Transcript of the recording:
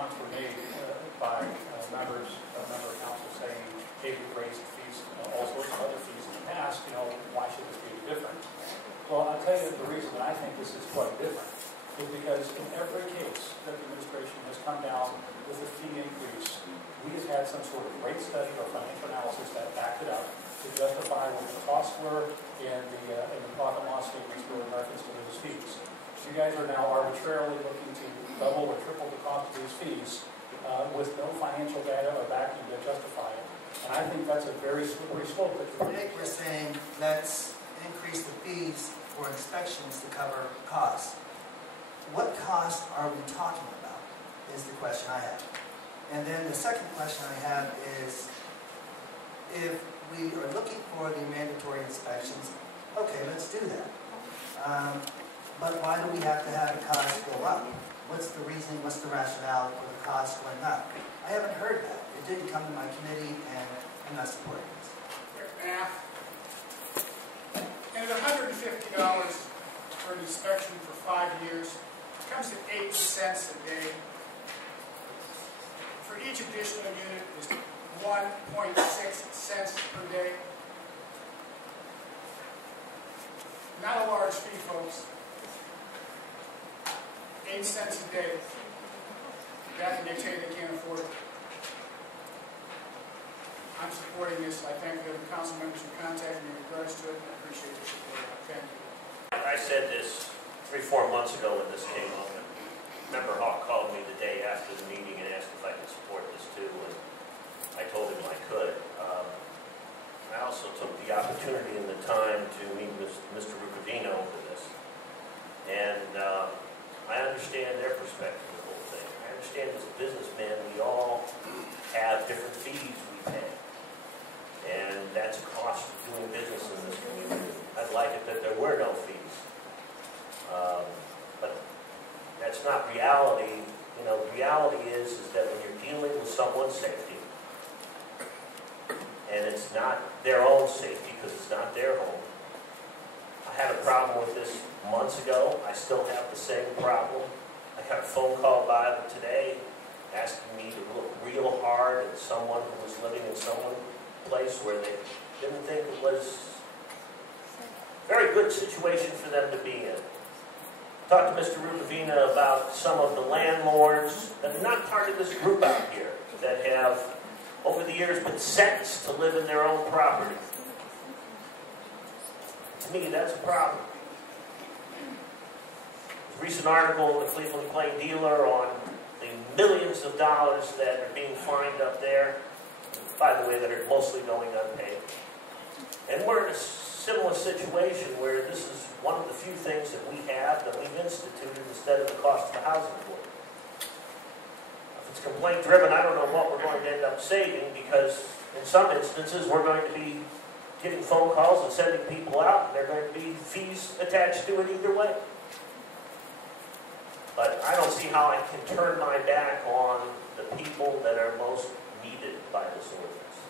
comments were made by member of council saying, hey, we've raised fees, all sorts of other fees in the past, why should this be different? Well, I'll tell you the reason that I think this is quite different is because in every case that the administration has come down with a fee increase, we have had some sort of rate study or financial analysis that backed it up to justify what the costs were and the profit and loss statements were in reference to those fees. So you guys are now arbitrarily looking to double or triple the cost of these fees with no financial data or backing to justify it. And I think that's a very slippery slope. Nick, we're saying let's increase the fees for inspections to cover costs. What cost are we talking about is the question I have. And then the second question I have is, if we are looking for the mandatory inspections, okay, let's do that. But why do we have to have the cost go up? What's the reason, what's the rationale for the cost going up? I haven't heard that. It didn't come to my committee, and I'm not supporting this. Math. And at $150 for an inspection for 5 years, it comes to 8 cents a day. For each additional unit is 1.6 cents per day. Not a large fee, folks. 8 cents a day. That they tell you they can't afford it. I'm supporting this. I thank the other council members who contacted me in regards to it. I appreciate your support. Thank you. I said this 3-4 months ago when this came up. Member Hawk called me the day after the meeting and asked if I could support this too, and I told him I could. I also took the opportunity and the time to meet with Mr. Rubino for this. And I understand their perspective of the whole thing. I understand as a businessman we all have different fees we pay. And that's a cost of doing business in this community. I'd like it that there were no fees. But that's not reality. The reality is that when you're dealing with someone's safety, and it's not their own safety because it's not their home. I had a problem with this months ago. I still have the same problem. I got a phone call by them today asking me to look real hard at someone who was living in some place where they didn't think it was a very good situation for them to be in. Talked to Mr. Rubino about some of the landlords that are not part of this group out here that have, over the years, been sentenced to live in their own property. To me, that's a problem. There's a recent article in the Cleveland Plain Dealer on the millions of dollars that are being fined up there, by the way, that are mostly going unpaid. And we're in a similar situation where this is one of the few things that we have that we've instituted instead of the cost of the housing board. If it's complaint driven, I don't know what we're going to end up saving, because in some instances we're going to be getting phone calls and sending people out, and there are going to be fees attached to it either way. But I don't see how I can turn my back on the people that are most needed by this ordinance.